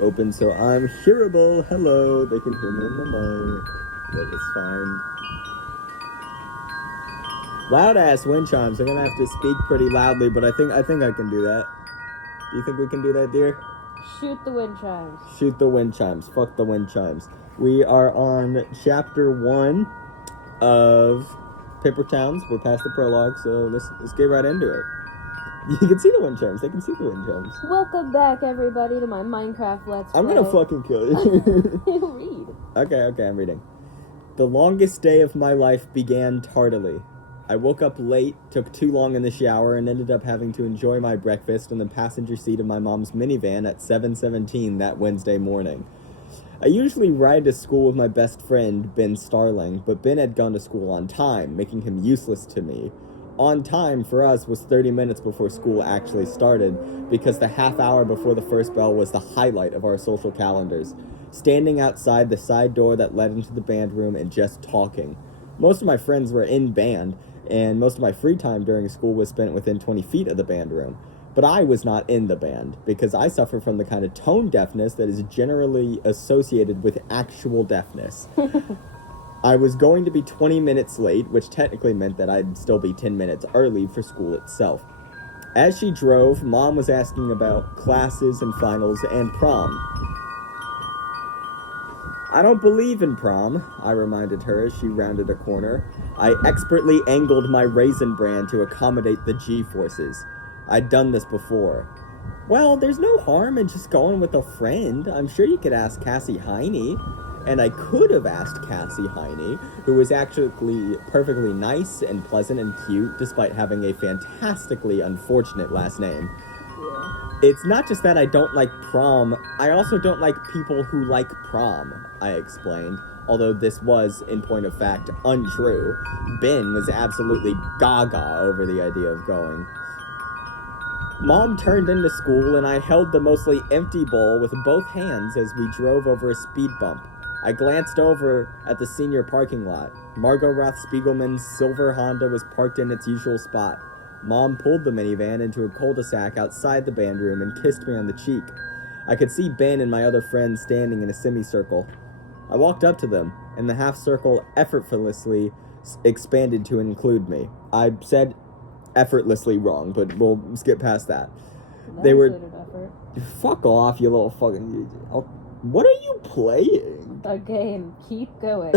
open so I'm hearable. Hello, they can hear me in the mic. That is fine. Loud ass wind chimes. I'm gonna have to speak pretty loudly, but I think I can do that. Do you think we can do that, dear? Shoot the wind chimes. Shoot the wind chimes. Fuck the wind chimes. We are on chapter 1 of Paper Towns. We're past the prologue, so let's get right into it. You can see the wind chimes. They can see the wind chimes. Welcome back, everybody, to my Minecraft Let's Play. I'm gonna fucking kill you. You read. Okay, I'm reading. The longest day of my life began tardily. I woke up late, took too long in the shower, and ended up having to enjoy my breakfast in the passenger seat of my mom's minivan at 7:17 that Wednesday morning. I usually ride to school with my best friend, Ben Starling, but Ben had gone to school on time, making him useless to me. On time for us was 30 minutes before school actually started, because the half hour before the first bell was the highlight of our social calendars. Standing outside the side door that led into the band room and just talking. Most of my friends were in band, and most of my free time during school was spent within 20 feet of the band room. But I was not in the band, because I suffer from the kind of tone deafness that is generally associated with actual deafness. I was going to be 20 minutes late, which technically meant that I'd still be 10 minutes early for school itself. As she drove, Mom was asking about classes and finals and prom. I don't believe in prom, I reminded her as she rounded a corner. I expertly angled my Raisin Bran to accommodate the G-forces. I'd done this before. Well, there's no harm in just going with a friend. I'm sure you could ask Cassie Heine. And I could have asked Cassie Heine, who was actually perfectly nice and pleasant and cute, despite having a fantastically unfortunate last name. It's not just that I don't like prom, I also don't like people who like prom, I explained, although this was, in point of fact, untrue. Ben was absolutely gaga over the idea of going. Mom turned into school and I held the mostly empty bowl with both hands as we drove over a speed bump. I glanced over at the senior parking lot. Margot Roth Spiegelman's silver Honda was parked in its usual spot. Mom pulled the minivan into a cul-de-sac outside the band room and kissed me on the cheek. I could see Ben and my other friends standing in a semicircle. I walked up to them, and the half circle effortlessly expanded to include me. I said effortlessly wrong, but we'll skip past that. They were... Effort. Fuck off, you little fucking... What are you playing? A game. Keep going.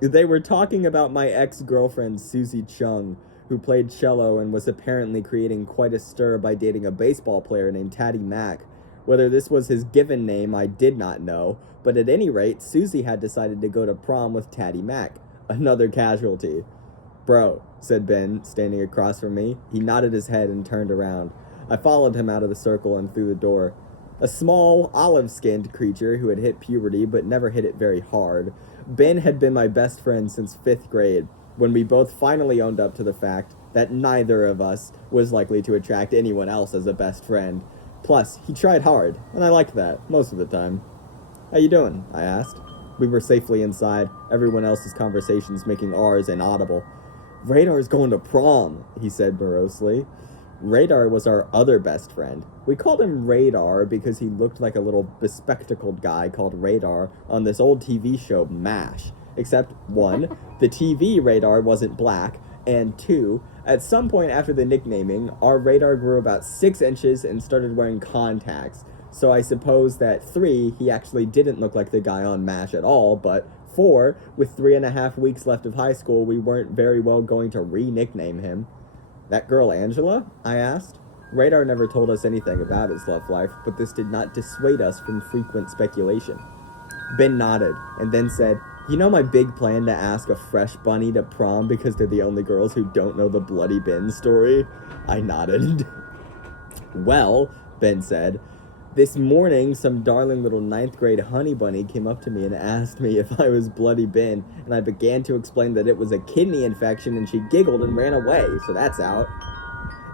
They were talking about my ex-girlfriend, Susie Chung, who played cello and was apparently creating quite a stir by dating a baseball player named Taddy Mack. Whether this was his given name, I did not know, but at any rate, Susie had decided to go to prom with Taddy Mack. Another casualty. Bro, said Ben, standing across from me. He nodded his head and turned around. I followed him out of the circle and through the door. A small, olive-skinned creature who had hit puberty but never hit it very hard. Ben had been my best friend since 5th grade, when we both finally owned up to the fact that neither of us was likely to attract anyone else as a best friend. Plus, he tried hard, and I liked that, most of the time. How you doing? I asked. We were safely inside, everyone else's conversations making ours inaudible. Radar's going to prom, he said morosely. Radar was our other best friend. We called him Radar because he looked like a little bespectacled guy called Radar on this old TV show, MASH. Except, 1, the TV Radar wasn't black, and 2, at some point after the nicknaming, our Radar grew about 6 inches and started wearing contacts. So I suppose that 3, he actually didn't look like the guy on MASH at all, but 4, with 3.5 weeks left of high school, we weren't very well going to re-nickname him. That girl Angela? I asked. Radar never told us anything about his love life, but this did not dissuade us from frequent speculation. Ben nodded, and then said, you know my big plan to ask a fresh bunny to prom because they're the only girls who don't know the Bloody Ben story? I nodded. Well, Ben said, this morning some darling little 9th grade honey bunny came up to me and asked me if I was Bloody Ben, and I began to explain that it was a kidney infection and she giggled and ran away, so that's out.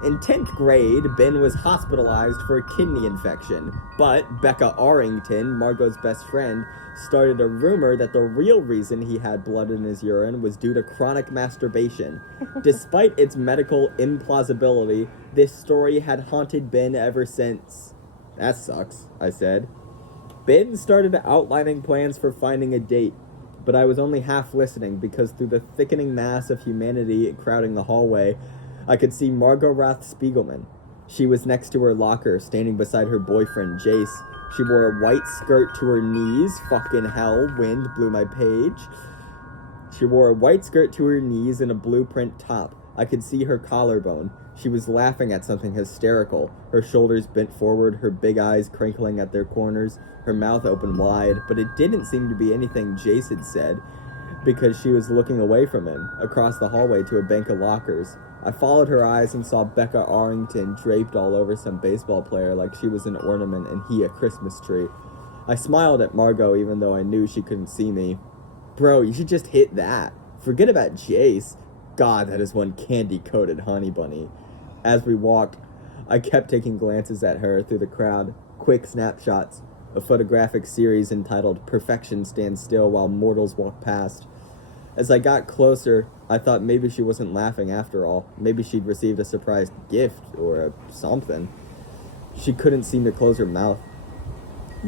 In 10th grade, Ben was hospitalized for a kidney infection, but Becca Arrington, Margot's best friend, started a rumor that the real reason he had blood in his urine was due to chronic masturbation. Despite its medical implausibility, this story had haunted Ben ever since. That sucks, I said. Ben started outlining plans for finding a date, but I was only half listening because through the thickening mass of humanity crowding the hallway, I could see Margot Rath Spiegelman. She was next to her locker, standing beside her boyfriend, Jace. She wore a white skirt to her knees. Fucking hell, wind blew my page. She wore a white skirt to her knees and a blueprint top. I could see her collarbone. She was laughing at something hysterical, her shoulders bent forward, her big eyes crinkling at their corners, her mouth open wide, but it didn't seem to be anything Jace had said, because she was looking away from him, across the hallway to a bank of lockers. I followed her eyes and saw Becca Arrington draped all over some baseball player like she was an ornament and he a Christmas tree. I smiled at Margot even though I knew she couldn't see me. Bro, you should just hit that. Forget about Jace. God, that is one candy-coated honey bunny. As we walked, I kept taking glances at her through the crowd, quick snapshots, a photographic series entitled Perfection Stands Still While Mortals Walk Past. As I got closer, I thought maybe she wasn't laughing after all. Maybe she'd received a surprise gift or something. She couldn't seem to close her mouth.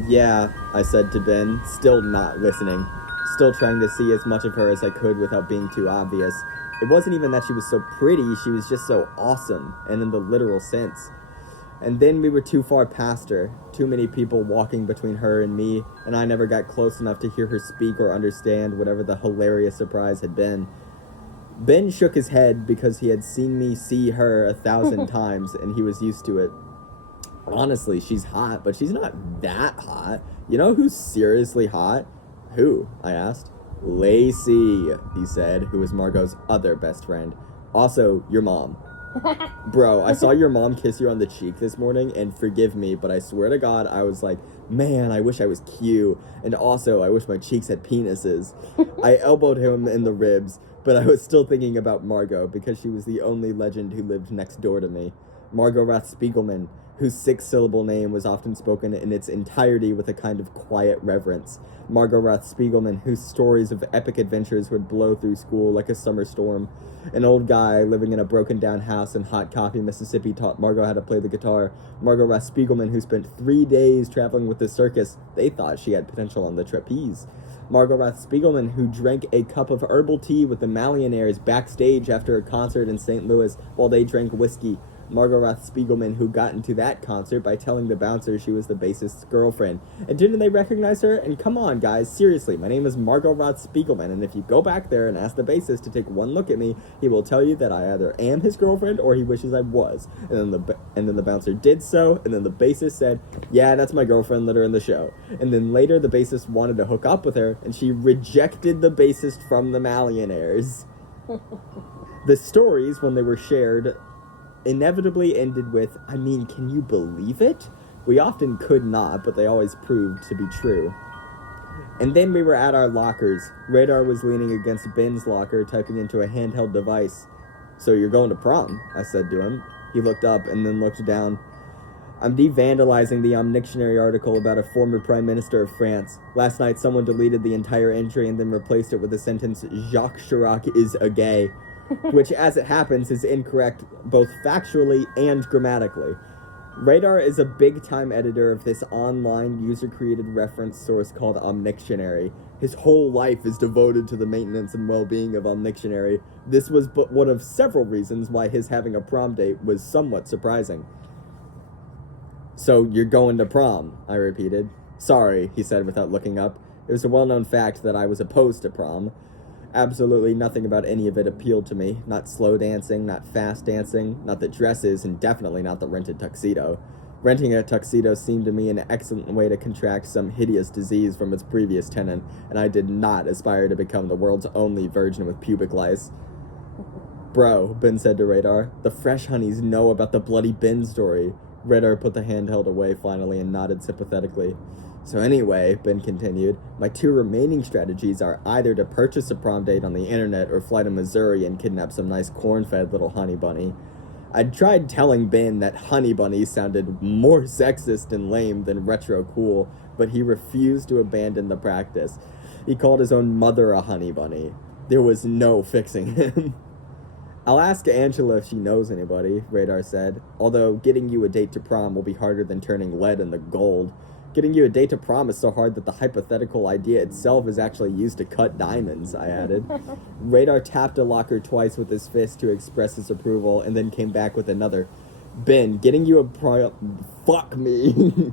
Yeah, I said to Ben, still not listening, still trying to see as much of her as I could without being too obvious. It wasn't even that she was so pretty, she was just so awesome, and in the literal sense. And then we were too far past her, too many people walking between her and me, and I never got close enough to hear her speak or understand whatever the hilarious surprise had been. Ben shook his head because he had seen me see her 1,000 times, and he was used to it. Honestly, she's hot, but she's not that hot. You know who's seriously hot? Who? I asked. Lacey, he said, who was Margot's other best friend. Also, your mom. Bro, I saw your mom kiss you on the cheek this morning, and forgive me, but I swear to God, I was like, man, I wish I was cute, and also, I wish my cheeks had penises. I elbowed him in the ribs, but I was still thinking about Margot, because she was the only legend who lived next door to me. Margot Rath Spiegelman, whose 6-syllable name was often spoken in its entirety with a kind of quiet reverence. Margot Rath Spiegelman, whose stories of epic adventures would blow through school like a summer storm. An old guy living in a broken-down house in Hot Coffee, Mississippi, taught Margot how to play the guitar. Margot Rath Spiegelman, who spent 3 days traveling with the circus. They thought she had potential on the trapeze. Margot Rath Spiegelman, who drank a cup of herbal tea with the Millionaires backstage after a concert in St. Louis while they drank whiskey. Margot Rath Spiegelman, who got into that concert by telling the bouncer she was the bassist's girlfriend. And didn't they recognize her? And come on, guys, seriously, my name is Margot Rath Spiegelman, and if you go back there and ask the bassist to take one look at me, he will tell you that I either am his girlfriend or he wishes I was. And then the bouncer did so, and then the bassist said, yeah, that's my girlfriend, let her in the show. And then later the bassist wanted to hook up with her, and she rejected the bassist from the Millionaires. The stories, when they were shared, inevitably ended with, I mean, can you believe it? We often could not, but they always proved to be true. And then we were at our lockers. Radar was leaning against Ben's locker, typing into a handheld device. So you're going to prom, I said to him. He looked up and then looked down. I'm de-vandalizing the Omnictionary article about a former Prime Minister of France. Last night someone deleted the entire entry and then replaced it with the sentence, Jacques Chirac is a gay. Which, as it happens, is incorrect both factually and grammatically. Radar is a big-time editor of this online user-created reference source called Omnictionary. His whole life is devoted to the maintenance and well-being of Omnictionary. This was but one of several reasons why his having a prom date was somewhat surprising. So, you're going to prom, I repeated. Sorry, he said without looking up. It was a well-known fact that I was opposed to prom. Absolutely nothing about any of it appealed to me. Not slow dancing, not fast dancing, not the dresses, and definitely not the rented tuxedo. Renting a tuxedo seemed to me an excellent way to contract some hideous disease from its previous tenant, and I did not aspire to become the world's only virgin with pubic lice. Bro, Ben said to Radar, the Fresh Honeys know about the bloody Ben story. Radar put the handheld away finally and nodded sympathetically. So anyway, Ben continued, my 2 remaining strategies are either to purchase a prom date on the internet or fly to Missouri and kidnap some nice corn-fed little honey bunny. I'd tried telling Ben that honey bunny sounded more sexist and lame than retro cool, but he refused to abandon the practice. He called his own mother a honey bunny. There was no fixing him. I'll ask Angela if she knows anybody, Radar said. Although getting you a date to prom will be harder than turning lead into gold. Getting you a date to prom is so hard that the hypothetical idea itself is actually used to cut diamonds, I added. Radar tapped a locker twice with his fist to express his approval, and then came back with another. Ben, getting you a fuck me.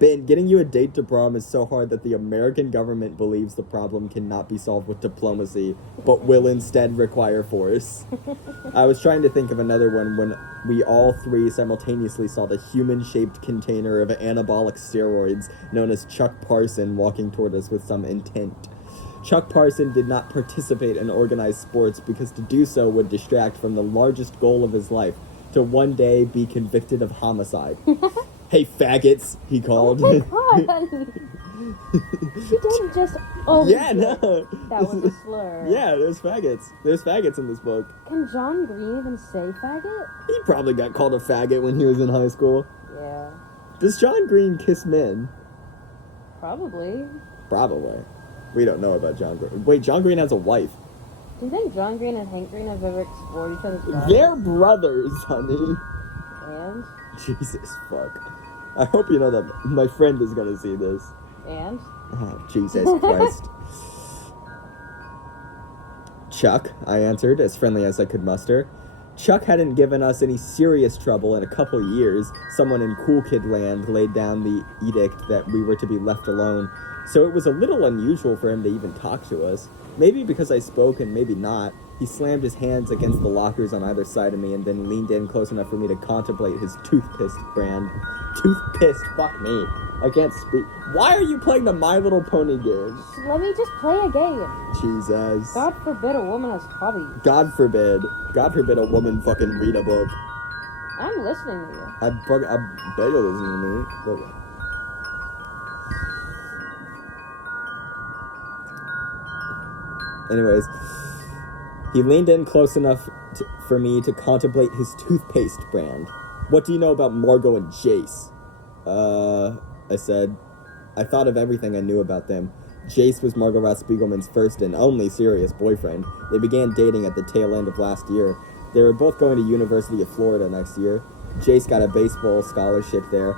Ben, getting you a date to prom is so hard that the American government believes the problem cannot be solved with diplomacy, but will instead require force. I was trying to think of another one when we all three simultaneously saw the human-shaped container of anabolic steroids known as Chuck Parson walking toward us with some intent. Chuck Parson did not participate in organized sports because to do so would distract from the largest goal of his life, to one day be convicted of homicide. Hey, faggots, he called. Oh my god! He didn't just... Oh, yeah, no. That was a slur. Yeah, there's faggots. There's faggots in this book. Can John Green even say faggot? He probably got called a faggot when he was in high school. Yeah. Does John Green kiss men? Probably. Probably. We don't know about John Green. Wait, John Green has a wife. Do you think John Green and Hank Green have ever explored each other's bodies? They're brothers, honey. And? Jesus fuck. I hope you know that my friend is gonna see this. And? Oh, Jesus Christ. Chuck, I answered, as friendly as I could muster. Chuck hadn't given us any serious trouble in a couple years. Someone in Cool Kid Land laid down the edict that we were to be left alone, so it was a little unusual for him to even talk to us. Maybe because I spoke and maybe not. He slammed his hands against the lockers on either side of me and then leaned in close enough for me to contemplate his toothpaste brand. Toothpaste? Fuck me. I can't speak. Why are you playing the My Little Pony game? Let me just play a game. Jesus. God forbid a woman has hobbies. God forbid. God forbid a woman fucking read a book. I'm listening to you. I bet you're listening to me. But... Anyways, he leaned in close enough for me to contemplate his toothpaste brand. What do you know about Margot and Jace? I said. I thought of everything I knew about them. Jace was Margot Roth Spiegelman's first and only serious boyfriend. They began dating at the tail end of last year. They were both going to University of Florida next year. Jace got a baseball scholarship there.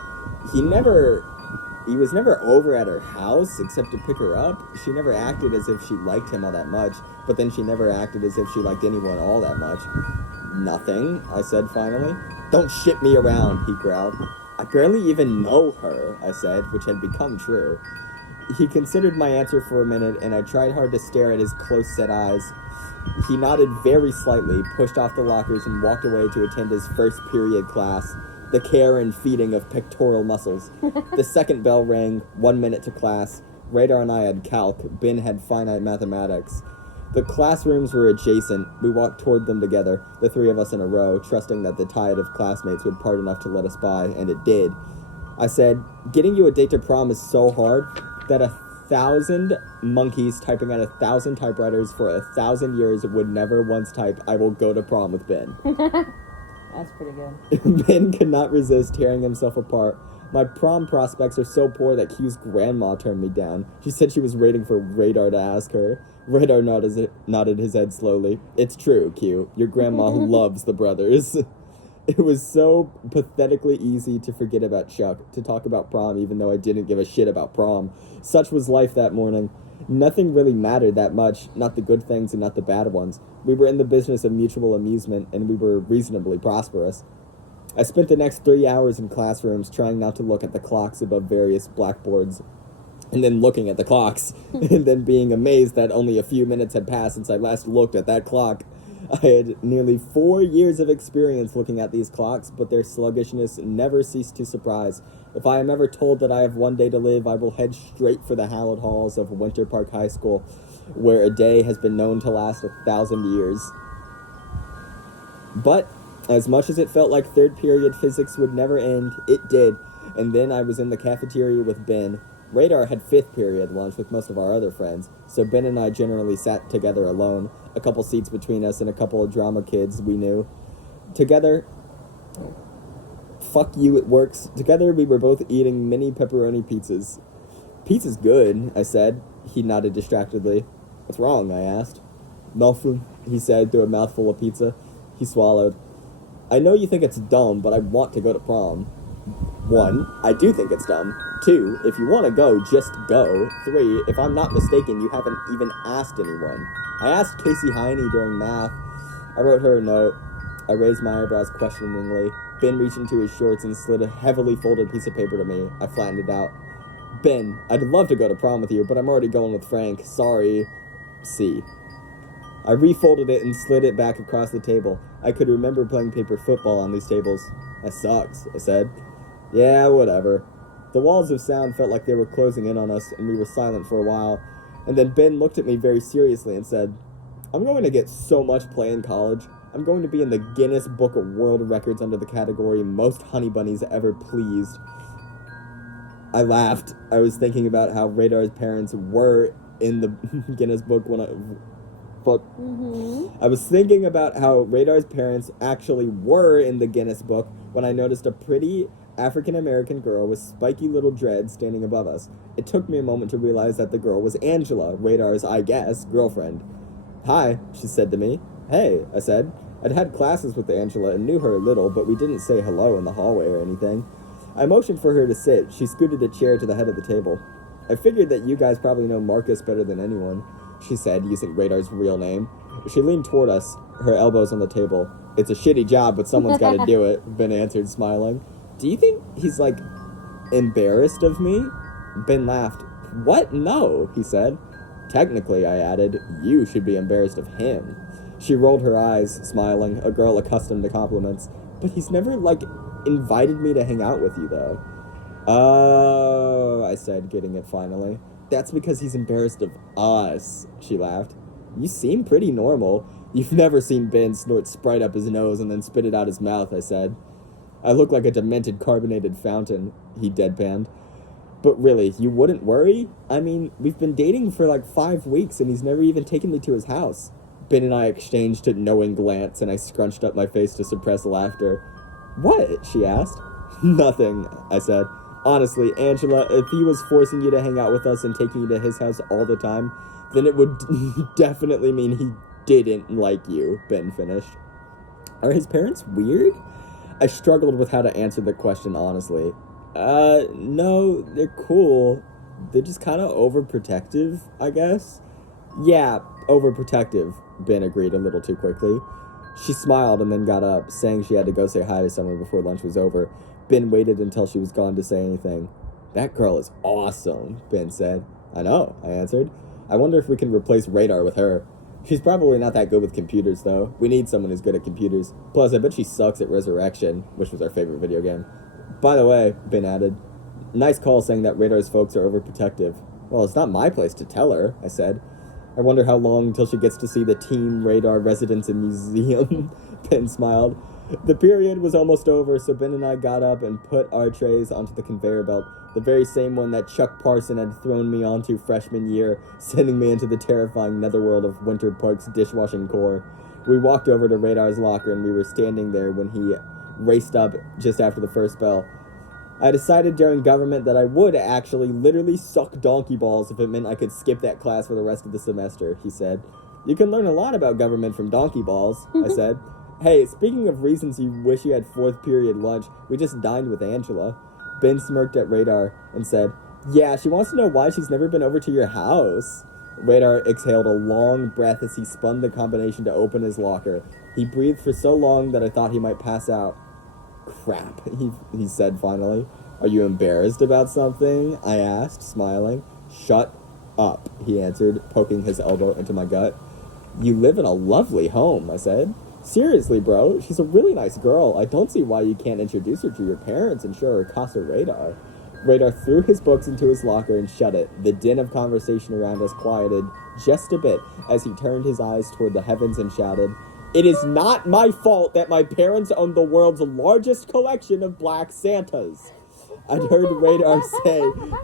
He was never over at her house except to pick her up. She never acted as if she liked him all that much, but then she never acted as if she liked anyone all that much. Nothing, I said finally. Don't shit me around, he growled. I barely even know her, I said, which had become true. He considered my answer for a minute, and I tried hard to stare at his close-set eyes. He nodded very slightly, pushed off the lockers, and walked away to attend his first period class, the care and feeding of pectoral muscles. The second bell rang, 1 minute to class. Radar and I had calc. Ben had finite mathematics. The classrooms were adjacent. We walked toward them together, the three of us in a row, trusting that the tide of classmates would part enough to let us by, and it did. I said, getting you a date to prom is so hard that 1,000 monkeys typing at 1,000 typewriters for 1,000 years would never once type, I will go to prom with Ben. That's pretty good. Ben could not resist tearing himself apart. My prom prospects are so poor that Q's grandma turned me down. She said she was waiting for Radar to ask her. Radar nodded his head slowly. It's true, Q. Your grandma loves the brothers. It was so pathetically easy to forget about Chuck, to talk about prom even though I didn't give a shit about prom. Such was life that morning. Nothing really mattered that much, not the good things and not the bad ones. We were in the business of mutual amusement, and we were reasonably prosperous. I spent the next 3 hours in classrooms trying not to look at the clocks above various blackboards, and then looking at the clocks, and then being amazed that only a few minutes had passed since I last looked at that clock. I had nearly 4 years of experience looking at these clocks, but their sluggishness never ceased to surprise. If I am ever told that I have one day to live, I will head straight for the hallowed halls of Winter Park High School, where a day has been known to last 1,000 years. But as much as it felt like third period physics would never end, it did, and then I was in the cafeteria with Ben. Radar had fifth period lunch with most of our other friends, so Ben and I generally sat together alone, a couple seats between us and a couple of drama kids we knew. Together, fuck you, it works. Together we were both eating mini pepperoni pizzas. Pizza's good, I said. He nodded distractedly. What's wrong, I asked. Nothing, he said through a mouthful of pizza. He swallowed. I know you think it's dumb, but I want to go to prom. 1, I do think it's dumb. 2, if you want to go, just go. 3, if I'm not mistaken, you haven't even asked anyone. I asked Casey Heine during math. I wrote her a note. I raised my eyebrows questioningly. Ben reached into his shorts and slid a heavily folded piece of paper to me. I flattened it out. Ben, I'd love to go to prom with you, but I'm already going with Frank. Sorry. C. I refolded it and slid it back across the table. I could remember playing paper football on these tables. That sucks, I said. Yeah, whatever. The walls of sound felt like they were closing in on us, and we were silent for a while. And then Ben looked at me very seriously and said, I'm going to get so much play in college. I'm going to be in the Guinness Book of World Records under the category Most Honey Bunnies Ever Pleased. I laughed. I was thinking about how Radar's parents were in the Guinness Book when I was thinking about how Radar's parents actually were in the Guinness Book when I noticed a pretty African-American girl with spiky little dreads standing above us. It took me a moment to realize that the girl was Angela, Radar's, I guess, girlfriend. Hi, she said to me. Hey, I said. I'd had classes with Angela and knew her a little, but we didn't say hello in the hallway or anything. I motioned for her to sit. She scooted a chair to the head of the table. I figured that you guys probably know Marcus better than anyone, she said, using Radar's real name. She leaned toward us, her elbows on the table. It's a shitty job, but someone's got to do it, Ben answered, smiling. Do you think he's, embarrassed of me? Ben laughed. What? No, he said. Technically, I added, you should be embarrassed of him. She rolled her eyes, smiling, a girl accustomed to compliments. But he's never, invited me to hang out with you, though. Oh, I said, getting it finally. That's because he's embarrassed of us, she laughed. You seem pretty normal. You've never seen Ben snort Sprite up his nose and then spit it out his mouth, I said. I look like a demented carbonated fountain, he deadpanned. But really, you wouldn't worry? I mean, we've been dating for 5 weeks and he's never even taken me to his house. Ben and I exchanged a knowing glance and I scrunched up my face to suppress laughter. What? She asked. Nothing, I said. Honestly, Angela, if he was forcing you to hang out with us and taking you to his house all the time, then it would definitely mean he didn't like you, Ben finished. Are his parents weird? I struggled with how to answer the question honestly. No, they're cool. They're just kind of overprotective, I guess. Yeah, overprotective, Ben agreed a little too quickly. She smiled and then got up, saying she had to go say hi to someone before lunch was over. Ben waited until she was gone to say anything. That girl is awesome, Ben said. I know, I answered. I wonder if we can replace Radar with her. She's probably not that good with computers, though. We need someone who's good at computers. Plus, I bet she sucks at Resurrection, which was our favorite video game. By the way, Ben added, nice call saying that Radar's folks are overprotective. Well, it's not my place to tell her, I said. I wonder how long until she gets to see the Team Radar Residence and Museum. Ben smiled. The period was almost over, so Ben and I got up and put our trays onto the conveyor belt, the very same one that Chuck Parson had thrown me onto freshman year, sending me into the terrifying netherworld of Winter Park's dishwashing core. We walked over to Radar's locker and we were standing there when he raced up just after the first bell. I decided during government that I would actually literally suck donkey balls if it meant I could skip that class for the rest of the semester, he said. You can learn a lot about government from donkey balls, I said. Hey, speaking of reasons you wish you had fourth period lunch, we just dined with Angela. Ben smirked at Radar and said, yeah, she wants to know why she's never been over to your house. Radar exhaled a long breath as he spun the combination to open his locker. He breathed for so long that I thought he might pass out. Crap, he said finally. Are you embarrassed about something? I asked, smiling. Shut up, he answered, poking his elbow into my gut. You live in a lovely home, I said. Seriously, bro, she's a really nice girl. I don't see why you can't introduce her to your parents and show her Casa Radar. Radar threw his books into his locker and shut it. The din of conversation around us quieted just a bit as he turned his eyes toward the heavens and shouted, It is not my fault that my parents own the world's largest collection of Black Santas. I'd heard Radar say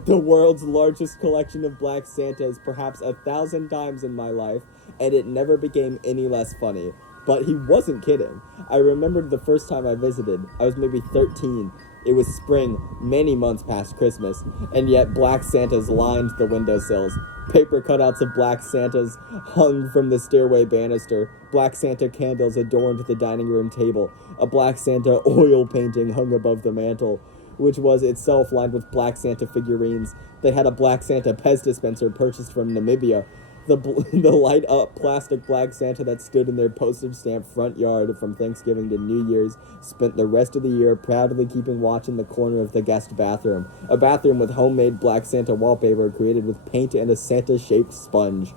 the world's largest collection of Black Santas perhaps 1,000 times in my life, and it never became any less funny. But he wasn't kidding. I remembered the first time I visited. I was maybe 13. It was spring, many months past Christmas, and yet black Santas lined the windowsills. Paper cutouts of black Santas hung from the stairway banister. Black Santa candles adorned the dining room table. A black Santa oil painting hung above the mantel, which was itself lined with black Santa figurines. They had a black Santa Pez dispenser purchased from Namibia. The light-up plastic black Santa that stood in their postage stamp front yard from Thanksgiving to New Year's spent the rest of the year proudly keeping watch in the corner of the guest bathroom, a bathroom with homemade black Santa wallpaper created with paint and a Santa-shaped sponge.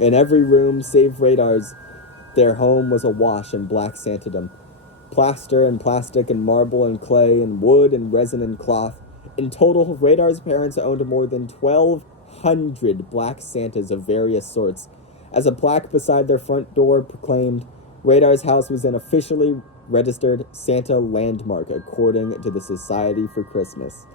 In every room, save Radar's, their home was awash in black Santadom. Plaster and plastic and marble and clay and wood and resin and cloth. In total, Radar's parents owned more than 1,200 black Santas of various sorts. As a plaque beside their front door proclaimed, Radar's house was an officially registered Santa landmark according to the Society for Christmas.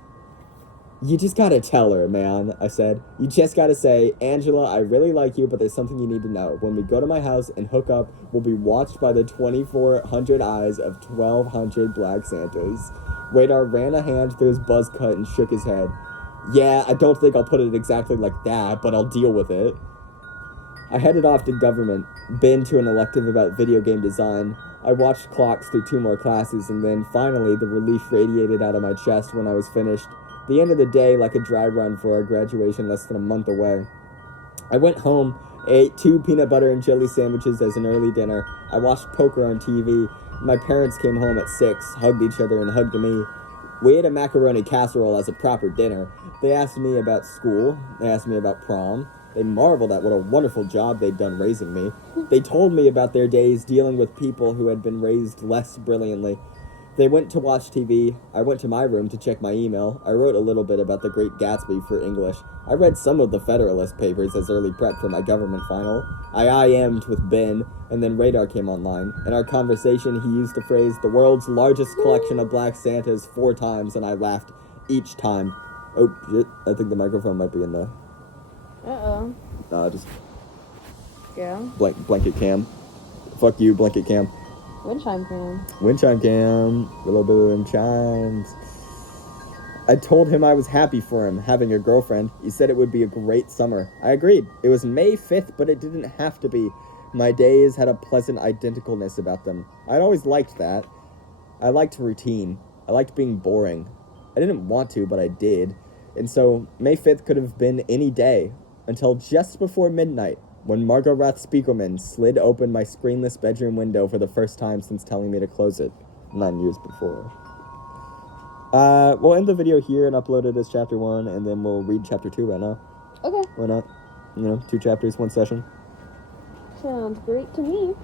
You just gotta tell her, man, I said. You just gotta say, Angela, I really like you, but there's something you need to know. When we go to my house and hook up, we'll be watched by the 2,400 eyes of 1,200 black Santas. Radar ran a hand through his buzz cut and shook his head. Yeah, I don't think I'll put it exactly like that, but I'll deal with it. I headed off to government, been to an elective about video game design. I watched clocks through 2 more classes, and then finally the relief radiated out of my chest when I was finished. The end of the day like a dry run for our graduation less than a month away. I went home, ate 2 peanut butter and jelly sandwiches as an early dinner. I watched poker on TV. My parents came home at 6, hugged each other and hugged me. We ate a macaroni casserole as a proper dinner. They asked me about school. They asked me about prom. They marveled at what a wonderful job they'd done raising me. They told me about their days dealing with people who had been raised less brilliantly. They went to watch TV. I went to my room to check my email. I wrote a little bit about The Great Gatsby for English. I read some of the Federalist Papers as early prep for my government final. I IM'd with Ben, and then Radar came online. In our conversation, he used the phrase, the world's largest collection of black Santas 4 times, and I laughed each time. Oh, shit. I think the microphone might be in the... Uh-oh. Just Yeah. blanket cam. Fuck you, blanket cam. Wind chime cam. Wind chime cam. A little bit of wind chimes. I told him I was happy for him, having a girlfriend. He said it would be a great summer. I agreed. It was May 5th, but it didn't have to be. My days had a pleasant identicalness about them. I'd always liked that. I liked routine. I liked being boring. I didn't want to, but I did. And so, May 5th could have been any day, until just before midnight, when Margot Rath Spiegelman slid open my screenless bedroom window for the first time since telling me to close it 9 years before. We'll end the video here and upload it as chapter 1, and then we'll read chapter 2 right now. Okay. Why not? 2 chapters, 1 session. Sounds great to me.